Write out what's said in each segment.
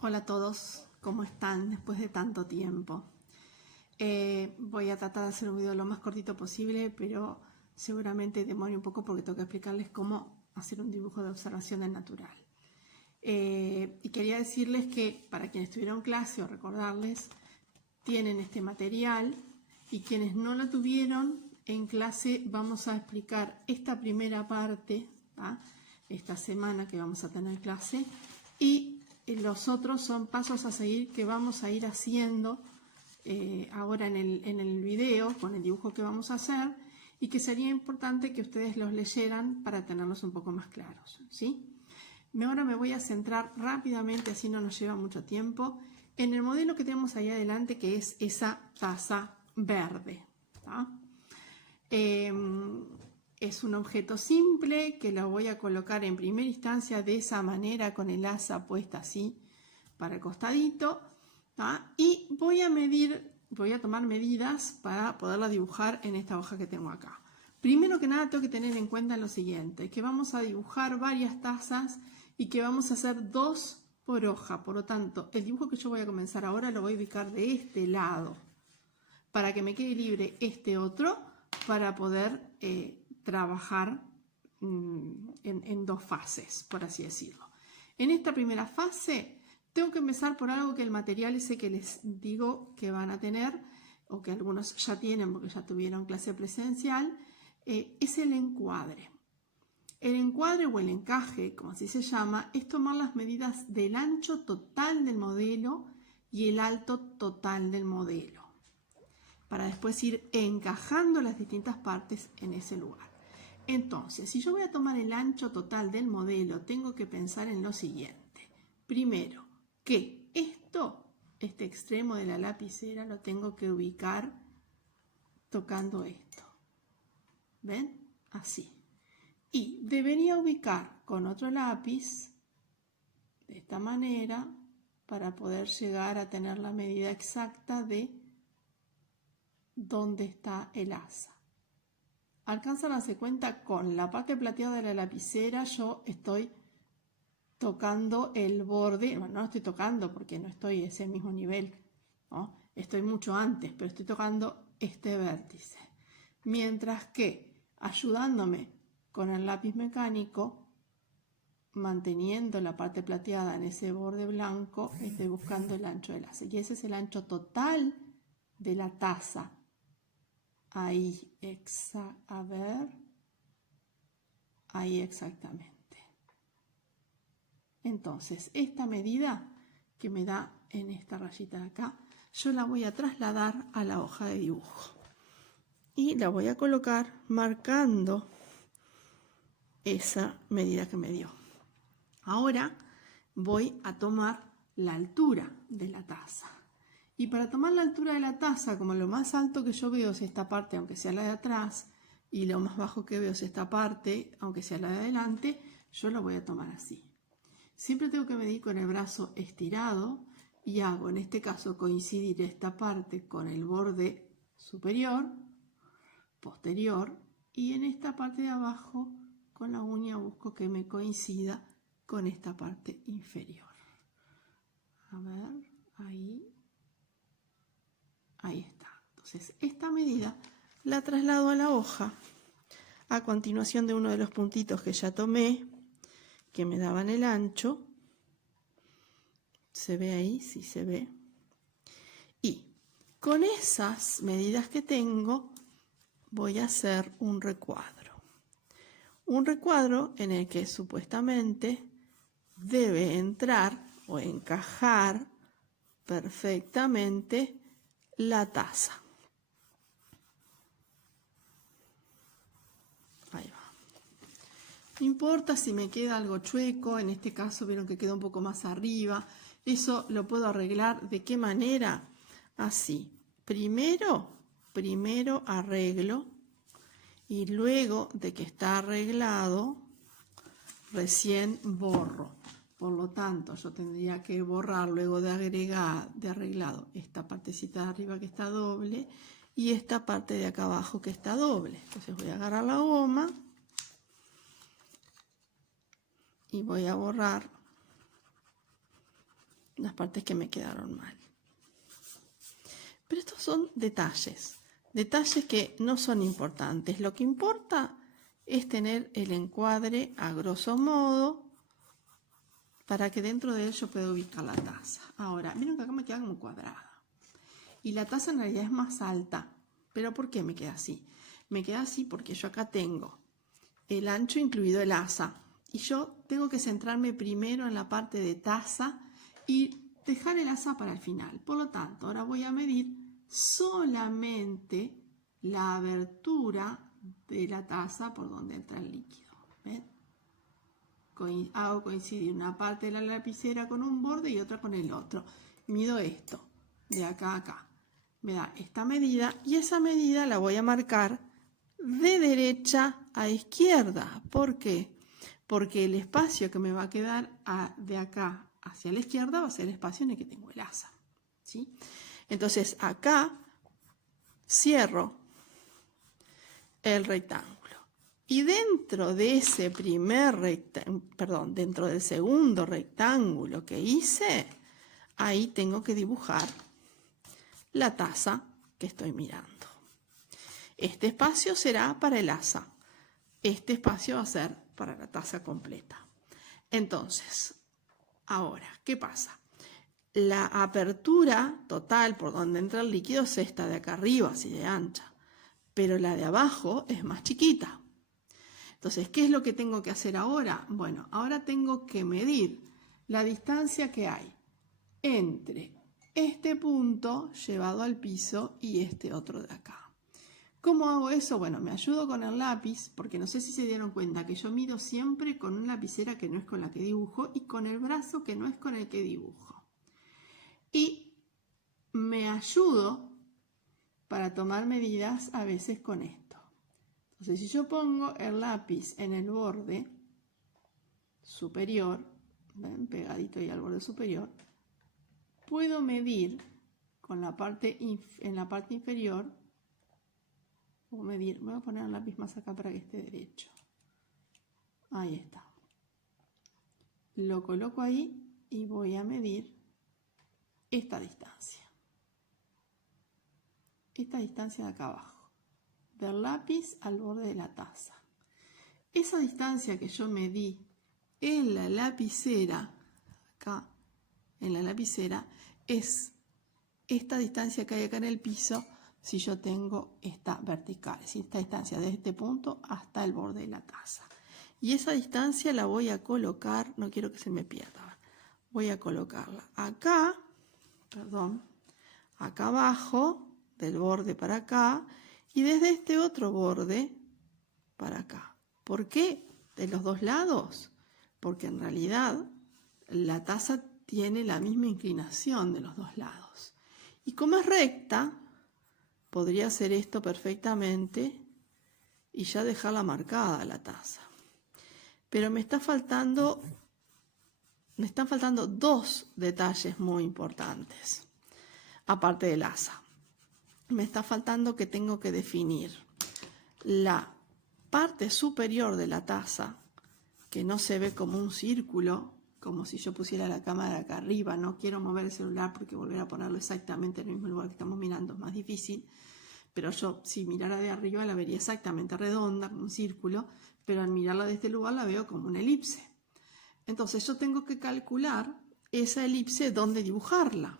Hola a todos, ¿cómo están después de tanto tiempo? Voy a tratar de hacer un video lo más cortito posible, pero seguramente demore un poco porque tengo que explicarles cómo hacer un dibujo de observación del natural. Y quería decirles que para quienes tuvieron clase o recordarles, tienen este material, y quienes no lo tuvieron, en clase vamos a explicar esta primera parte, ¿tá? Esta semana que vamos a tener clase, y los otros son pasos a seguir que vamos a ir haciendo ahora en el video con el dibujo que vamos a hacer, y que sería importante que ustedes los leyeran para tenerlos un poco más claros, ¿sí? Ahora me voy a centrar rápidamente, así no nos lleva mucho tiempo, en el modelo que tenemos ahí adelante, que es esa taza verde, ¿tá? Es un objeto simple que lo voy a colocar en primera instancia de esa manera, con el asa puesta así para el costadito, ¿tá? Y voy a tomar medidas para poderla dibujar en esta hoja que tengo acá. Primero que nada tengo que tener en cuenta lo siguiente, que vamos a dibujar varias tazas y que vamos a hacer 2 por hoja. Por lo tanto, el dibujo que yo voy a comenzar ahora lo voy a ubicar de este lado, para que me quede libre este otro, para poder trabajar en 2 fases, por así decirlo. En esta primera fase tengo que empezar por algo que el material ese que les digo que van a tener, o que algunos ya tienen porque ya tuvieron clase presencial, es el encuadre. El encuadre o el encaje, como así se llama, es tomar las medidas del ancho total del modelo y el alto total del modelo, para después ir encajando las distintas partes en ese lugar. Entonces, si yo voy a tomar el ancho total del modelo, tengo que pensar en lo siguiente. Primero, que este extremo de la lapicera lo tengo que ubicar tocando esto. ¿Ven? Así. Y debería ubicar con otro lápiz de esta manera para poder llegar a tener la medida exacta de dónde está el asa. Alcanzan a darse cuenta, con la parte plateada de la lapicera yo estoy tocando el borde, bueno, no estoy tocando porque no estoy a ese mismo nivel, ¿no? Estoy mucho antes, pero estoy tocando este vértice. Mientras que ayudándome con el lápiz mecánico, manteniendo la parte plateada en ese borde blanco, estoy buscando el ancho del asa. Y ese es el ancho total de la taza. Ahí, ahí exactamente. Entonces, esta medida que me da en esta rayita de acá, yo la voy a trasladar a la hoja de dibujo. Y la voy a colocar marcando esa medida que me dio. Ahora voy a tomar la altura de la taza. Y para tomar la altura de la taza, como lo más alto que yo veo es esta parte, aunque sea la de atrás, y lo más bajo que veo es esta parte, aunque sea la de adelante, yo lo voy a tomar así. Siempre tengo que medir con el brazo estirado y hago, en este caso, coincidir esta parte con el borde superior, posterior, y en esta parte de abajo con la uña busco que me coincida con esta parte inferior. A ver, ahí está. Entonces, esta medida la traslado a la hoja a continuación de uno de los puntitos que ya tomé, que me daban el ancho. ¿Se ve ahí? Sí se ve. Y con esas medidas que tengo voy a hacer un recuadro. Un recuadro en el que supuestamente debe entrar o encajar perfectamente la taza. Ahí va. No importa si me queda algo chueco, en este caso vieron que queda un poco más arriba. Eso lo puedo arreglar. ¿De qué manera? Así. Primero arreglo, y luego de que está arreglado, recién borro. Por lo tanto, yo tendría que borrar luego de arreglado esta partecita de arriba que está doble y esta parte de acá abajo que está doble. Entonces voy a agarrar la goma y voy a borrar las partes que me quedaron mal. Pero estos son detalles que no son importantes. Lo que importa es tener el encuadre a grosso modo para que dentro de él yo pueda ubicar la taza. Ahora, miren que acá me queda como cuadrada. Y la taza en realidad es más alta. ¿Pero por qué me queda así? Me queda así porque yo acá tengo el ancho incluido el asa. Y yo tengo que centrarme primero en la parte de taza y dejar el asa para el final. Por lo tanto, ahora voy a medir solamente la abertura de la taza por donde entra el líquido. ¿Ven? Hago coincidir una parte de la lapicera con un borde y otra con el otro. Mido esto, de acá a acá. Me da esta medida y esa medida la voy a marcar de derecha a izquierda. ¿Por qué? Porque el espacio que me va a quedar de acá hacia la izquierda va a ser el espacio en el que tengo el asa. ¿Sí? Entonces acá cierro el rectángulo. Y dentro de ese dentro del segundo rectángulo que hice, ahí tengo que dibujar la taza que estoy mirando. Este espacio será para el asa. Este espacio va a ser para la taza completa. Entonces, ahora, ¿qué pasa? La apertura total por donde entra el líquido es esta de acá arriba, así de ancha. Pero la de abajo es más chiquita. Entonces, ¿qué es lo que tengo que hacer ahora? Bueno, ahora tengo que medir la distancia que hay entre este punto llevado al piso y este otro de acá. ¿Cómo hago eso? Bueno, me ayudo con el lápiz, porque no sé si se dieron cuenta que yo mido siempre con una lapicera que no es con la que dibujo y con el brazo que no es con el que dibujo. Y me ayudo para tomar medidas a veces con esto. Entonces, si yo pongo el lápiz en el borde superior, ¿ven? Pegadito ahí al borde superior, puedo medir con la parte en la parte inferior. Voy a poner el lápiz más acá para que esté derecho. Ahí está. Lo coloco ahí y voy a medir esta distancia. Esta distancia de acá abajo. Del lápiz al borde de la taza. Esa distancia que yo medí en la lapicera, acá en la lapicera, es esta distancia que hay acá en el piso si yo tengo esta vertical, es decir, esta distancia desde este punto hasta el borde de la taza. Y esa distancia la voy a colocar, no quiero que se me pierda, voy a colocarla acá, acá abajo, del borde para acá, y desde este otro borde para acá. ¿Por qué de los dos lados? Porque en realidad la taza tiene la misma inclinación de los dos lados. Y como es recta, podría hacer esto perfectamente y ya dejarla marcada la taza. Pero me están faltando dos detalles muy importantes, aparte del asa. Me está faltando que tengo que definir la parte superior de la taza, que no se ve como un círculo, como si yo pusiera la cámara acá arriba. No quiero mover el celular porque volver a ponerlo exactamente en el mismo lugar que estamos mirando es más difícil. Pero yo, si mirara de arriba, la vería exactamente redonda, como un círculo, pero al mirarla de este lugar la veo como una elipse. Entonces yo tengo que calcular esa elipse dónde dibujarla.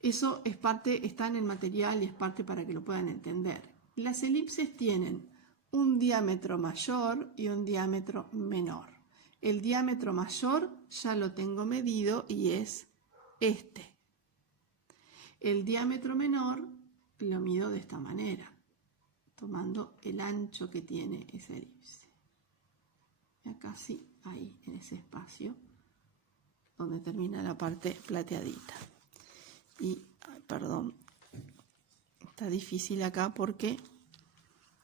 Eso es parte, está en el material y es parte para que lo puedan entender. Las elipses tienen un diámetro mayor y un diámetro menor. El diámetro mayor ya lo tengo medido y es este. El diámetro menor lo mido de esta manera, tomando el ancho que tiene esa elipse. Y acá sí, ahí, en ese espacio, donde termina la parte plateadita. Y, perdón, está difícil acá porque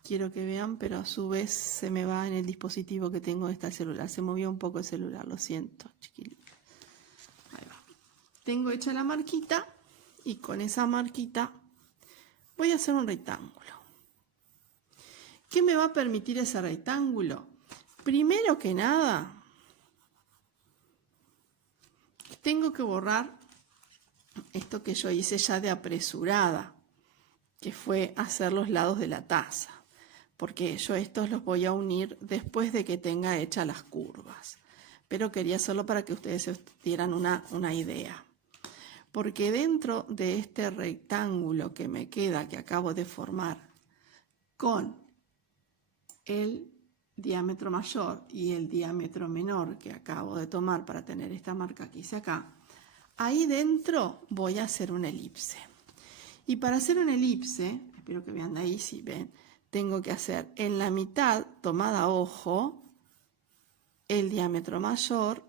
quiero que vean, pero a su vez se me va en el dispositivo que tengo de este celular. Se movió un poco el celular, lo siento, chiquillos. Ahí va. Tengo hecha la marquita y con esa marquita voy a hacer un rectángulo. ¿Qué me va a permitir ese rectángulo? Primero que nada, tengo que borrar esto que yo hice ya de apresurada, que fue hacer los lados de la taza, porque yo estos los voy a unir después de que tenga hechas las curvas. Pero quería hacerlo para que ustedes se dieran una idea. Porque dentro de este rectángulo que me queda, que acabo de formar, con el diámetro mayor y el diámetro menor que acabo de tomar para tener esta marca que hice acá, ahí dentro voy a hacer una elipse. Y para hacer una elipse, espero que vean de ahí, si ven, tengo que hacer en la mitad, tomada a ojo, el diámetro mayor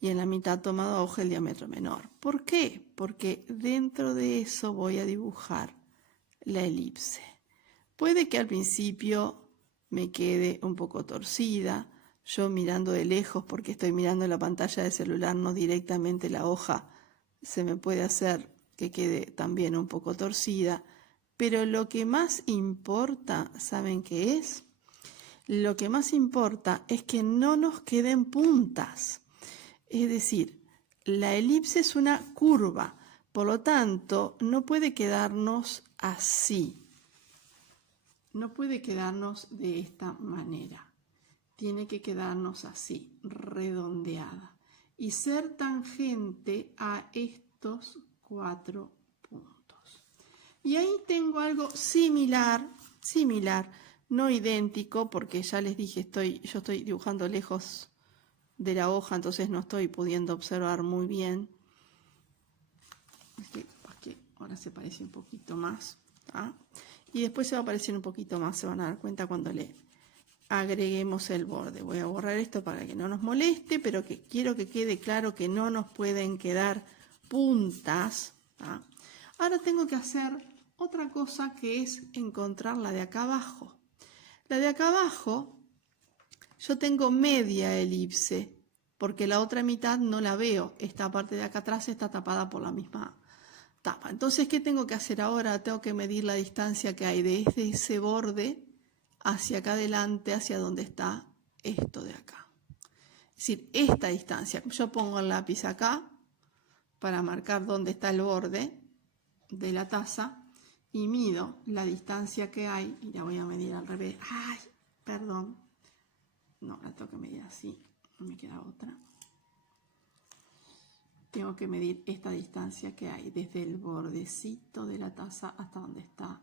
y en la mitad tomado a ojo el diámetro menor. ¿Por qué? Porque dentro de eso voy a dibujar la elipse. Puede que al principio me quede un poco torcida, yo mirando de lejos porque estoy mirando la pantalla del celular, no directamente la hoja, se me puede hacer que quede también un poco torcida, pero lo que más importa, ¿saben qué es? Lo que más importa es que no nos queden puntas. Es decir, la elipse es una curva, por lo tanto, no puede quedarnos así. No puede quedarnos de esta manera. Tiene que quedarnos así, redondeada. Y ser tangente a estos 4 puntos. Y ahí tengo algo similar, no idéntico, porque ya les dije, yo estoy dibujando lejos de la hoja, entonces no estoy pudiendo observar muy bien. Que ahora se parece un poquito más, ¿tá? Y después se va a aparecer un poquito más, se van a dar cuenta cuando le agreguemos el borde. Voy a borrar esto para que no nos moleste, pero que quiero que quede claro que no nos pueden quedar puntas, ¿tá? Ahora tengo que hacer otra cosa, que es encontrar la de acá abajo. La de acá abajo, yo tengo media elipse, porque la otra mitad no la veo. Esta parte de acá atrás está tapada por la misma tapa. Entonces, ¿qué tengo que hacer ahora? Tengo que medir la distancia que hay desde ese borde hacia acá adelante, hacia donde está esto de acá. Es decir, esta distancia. Yo pongo el lápiz acá para marcar dónde está el borde de la taza y mido la distancia que hay, y la voy a medir al revés. ¡Ay! Perdón. No, la tengo que medir así. No me queda otra. Tengo que medir esta distancia que hay desde el bordecito de la taza hasta donde está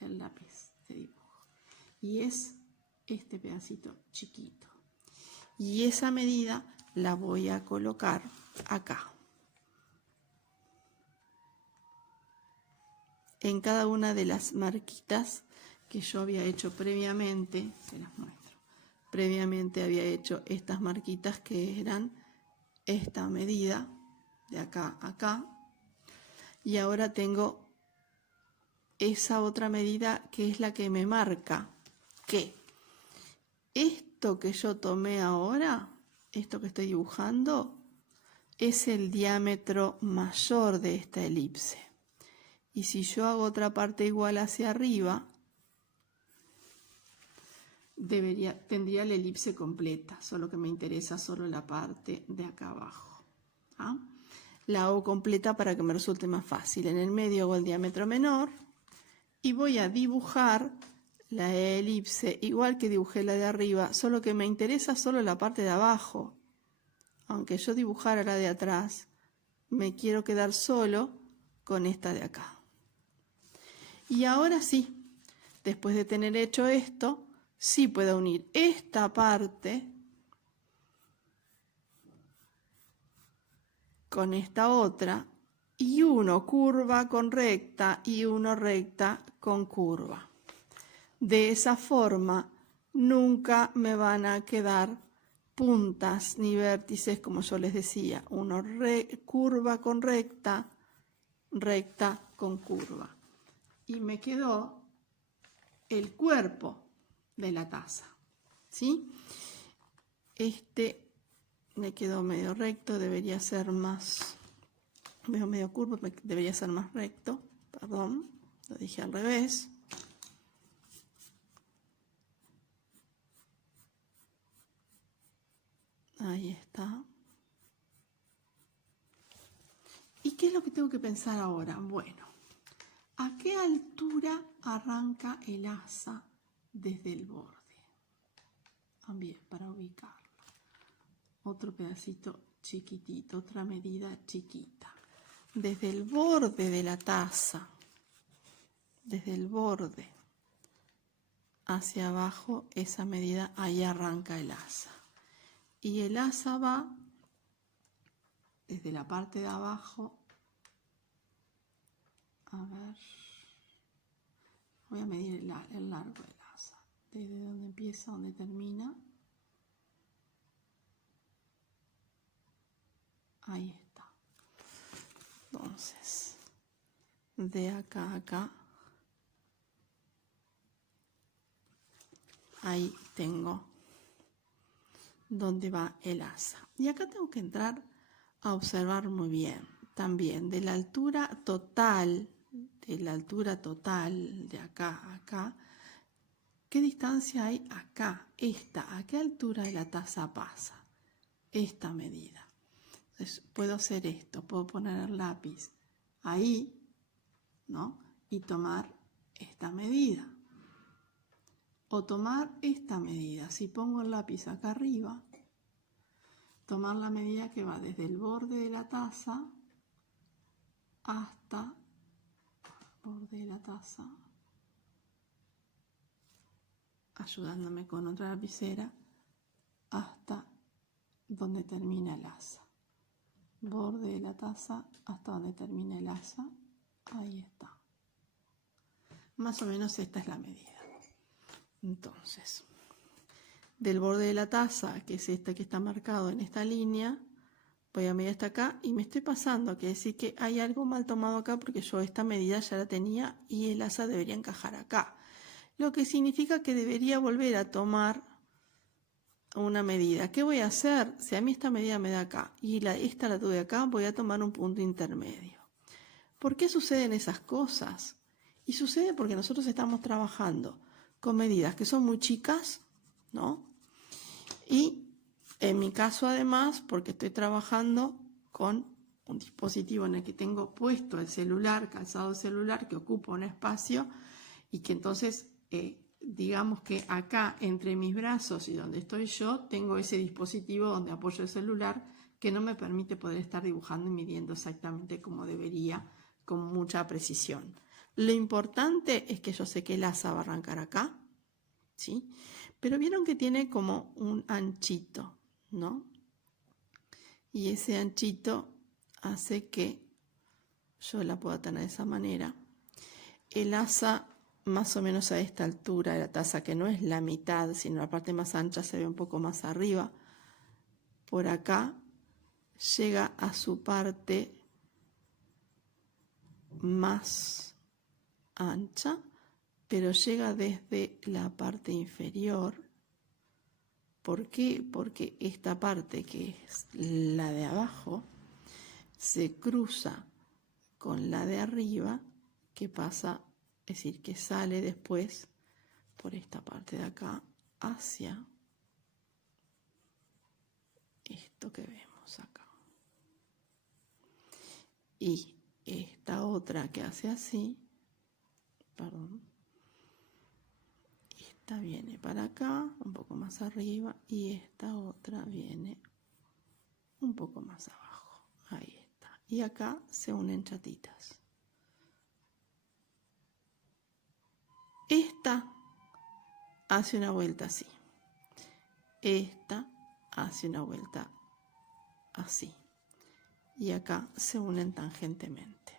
el lápiz de dibujo. Y es este pedacito chiquito. Y esa medida la voy a colocar acá. En cada una de las marquitas que yo había hecho previamente, se las muestro. Previamente había hecho estas marquitas que eran esta medida de acá a acá, y ahora tengo esa otra medida que es la que me marca que esto que yo tomé ahora, esto que estoy dibujando, es el diámetro mayor de esta elipse. Y si yo hago otra parte igual hacia arriba, tendría la elipse completa, solo que me interesa solo la parte de acá abajo. ¿Ah? La hago completa para que me resulte más fácil. En el medio hago el diámetro menor y voy a dibujar la elipse igual que dibujé la de arriba, solo que me interesa solo la parte de abajo. Aunque yo dibujara la de atrás, me quiero quedar solo con esta de acá. Y ahora sí, después de tener hecho esto, sí puedo unir esta parte con esta otra, y uno curva con recta y uno recta con curva. De esa forma nunca me van a quedar puntas ni vértices, como yo les decía. Uno curva con recta, recta con curva. Y me quedó el cuerpo de la taza, ¿sí? Este me quedó medio recto, debería ser más, veo medio curvo, debería ser más recto, perdón, lo dije al revés. Ahí está. qué es lo que tengo que pensar ahora? Bueno, ¿a qué altura arranca el asa desde el borde? También para ubicarlo. Otro pedacito chiquitito, otra medida chiquita. Desde el borde de la taza, desde el borde hacia abajo, esa medida, ahí arranca el asa. Y el asa va desde la parte de abajo, a ver, voy a medir el largo del asa, desde donde empieza a donde termina. Ahí está. Entonces, de acá a acá, ahí tengo donde va el asa. Y acá tengo que entrar a observar muy bien, también de la altura total, de acá a acá, ¿qué distancia hay acá? Esta, ¿a qué altura de la taza pasa? Esta medida. Entonces, puedo hacer esto, puedo poner el lápiz ahí, ¿no? Y tomar esta medida. O tomar esta medida. Si pongo el lápiz acá arriba, tomar la medida que va desde el borde de la taza hasta el borde de la taza, ayudándome con otra lapicera, hasta donde termina el asa. Borde de la taza hasta donde termina el asa. Ahí está. Más o menos esta es la medida. Entonces, del borde de la taza, que es este que está marcado en esta línea, voy a medir hasta acá y me estoy pasando, quiere decir que hay algo mal tomado acá porque yo esta medida ya la tenía y el asa debería encajar acá. Lo que significa que debería volver a tomar una medida. ¿Qué voy a hacer? Si a mí esta medida me da acá y esta la tuve acá, voy a tomar un punto intermedio. ¿Por qué suceden esas cosas? Y sucede porque nosotros estamos trabajando con medidas que son muy chicas, ¿no? Y en mi caso además, porque estoy trabajando con un dispositivo en el que tengo puesto el celular, calzado celular, que ocupa un espacio y que entonces, digamos que acá entre mis brazos y donde estoy yo, tengo ese dispositivo donde apoyo el celular que no me permite poder estar dibujando y midiendo exactamente como debería, con mucha precisión. Lo importante es que yo sé que el asa va a arrancar acá, ¿sí? Pero vieron que tiene como un anchito, ¿no? Y ese anchito hace que yo la pueda tener de esa manera. El asa más o menos a esta altura de la taza, que no es la mitad, sino la parte más ancha se ve un poco más arriba, por acá llega a su parte más ancha, pero llega desde la parte inferior. ¿Por qué? Porque esta parte, que es la de abajo, se cruza con la de arriba, que pasa, es decir, que sale después por esta parte de acá hacia esto que vemos acá. Y esta otra que hace así, perdón, esta viene para acá, un poco más arriba, y esta otra viene un poco más abajo. Ahí está. Y acá se unen chatitas. Esta hace una vuelta así. Esta hace una vuelta así. Y acá se unen tangentemente.